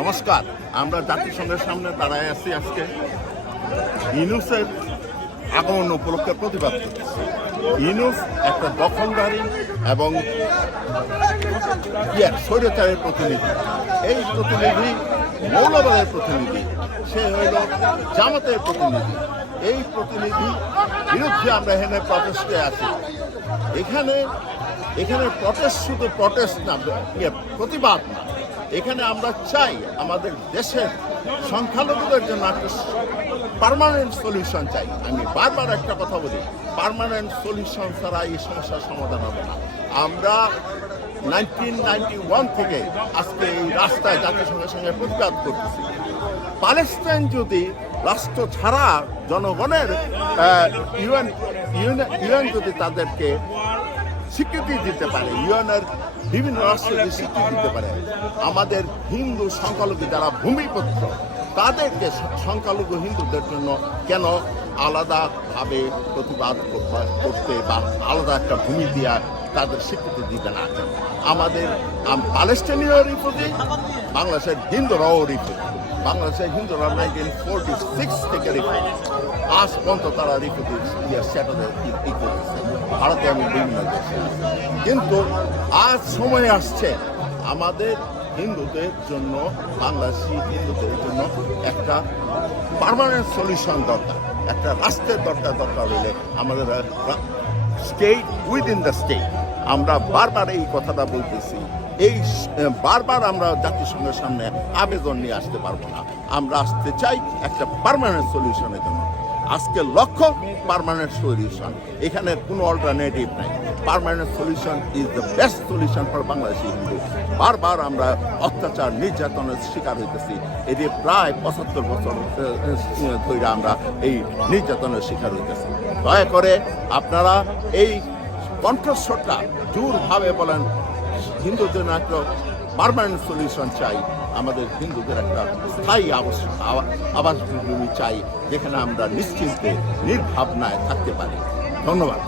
নমস্কার আমরা জাতিসংঘের সামনে দাঁড়ায় আছি আজকে। ইনুসের আগমন উপলক্ষে প্রতিবাদ ইনুস একটা দখলদারি এবং স্বৈরাচারের প্রতিনিধি। এই প্রতিনিধি মৌলবাদের প্রতিনিধি সে হইল জামাতের প্রতিনিধি। এই প্রতিনিধি বিরুদ্ধে আমরা এখানে প্রটেস্টে আছি। এখানে এখানে প্রটেস্ট শুধু প্রটেস্ট না ইয়ে, প্রতিবাদ না। এখানে আমরা চাই আমাদের দেশের সংখ্যালঘুদের জন্য একটা পারমানেন্ট সলিউশন চাই। আমি বারবার একটা কথা বলি পারমানেন্ট সলিউশন ছাড়া এই সমস্যার সমাধান হবে না। আমরা নাইনটিন নাইনটি ওয়ান থেকে আজকে এই রাস্তায় জাতিসংঘের সঙ্গে প্রতিবাদ করতেছি। প্যালেস্টাইন যদি রাষ্ট্র ছাড়া জনগণের ইউএন ইউএন যদি তাদেরকে স্বীকৃতি দিতে পারে ইউএনের বিভিন্ন রাষ্ট্র যদি স্বীকৃতি দিতে পারে। আমাদের হিন্দু সংখ্যালঘু যারা ভূমিপুত্র, তাদেরকে সংখ্যালঘু হিন্দুদের জন্য কেন আলাদাভাবে প্রতিবাদ করতে- বা আলাদা একটা ভূমি দিয়া তাদের স্বীকৃতি দিতে না আমাদের প্যালেস্টানীয় রিফিউজি বাংলাদেশের হিন্দুরাও রিফিউজি বাংলাদেশের হিন্দুরা নাইনটিন ফোরটি সিক্স থেকে আজ পর্যন্ত তারা রিফিউজি ইয়ে করেছে। ভারতে আমি বিভিন্ন দেশে। কিন্তু আজ সময় আসছে আমাদের হিন্দুদের জন্য, বাংলাদেশি হিন্দুদের জন্য একটা পার্মানেন্ট সলিউশন দরকার। একটা রাষ্ট্রের দরকার দরকার হইলে আমাদের স্টেট উইদিন দ্য স্টেট আমরা বারবার এই কথাটা বলতেছি এই বারবার আমরা জাতিসংঘের সামনে আবেদন নিয়ে আসতে পারব না। আমরা আসতে চাই একটা পার্মানেন্ট সলিউশনের জন্য। আজকে লক্ষ্য পার্মানেন্ট সলিউশন এখানে কোনো অল্টারনেটিভ নাই। Permanent solution is the best solution for Bangladeshi Hindu বারবার আমরা অত্যাচার, নির্যাতনের শিকার হইতেছি। এটি প্রায় পঁচাত্তর বছর ধরে আমরা এই নির্যাতনের শিকার হইতেছি। দয়া করে আপনারা এই কণ্ঠস্বরটা জোরভাবে বলেন। হিন্দুদের একটা পারমানেন্ট সলিউশন চাই। আমাদের হিন্দুদের একটা স্থায়ী আবাস আবাসভূমি আবাস ভূমি চাই, যেখানে আমরা নিশ্চিন্তে, নির্ভাবনায় থাকতে পারি। ধন্যবাদ।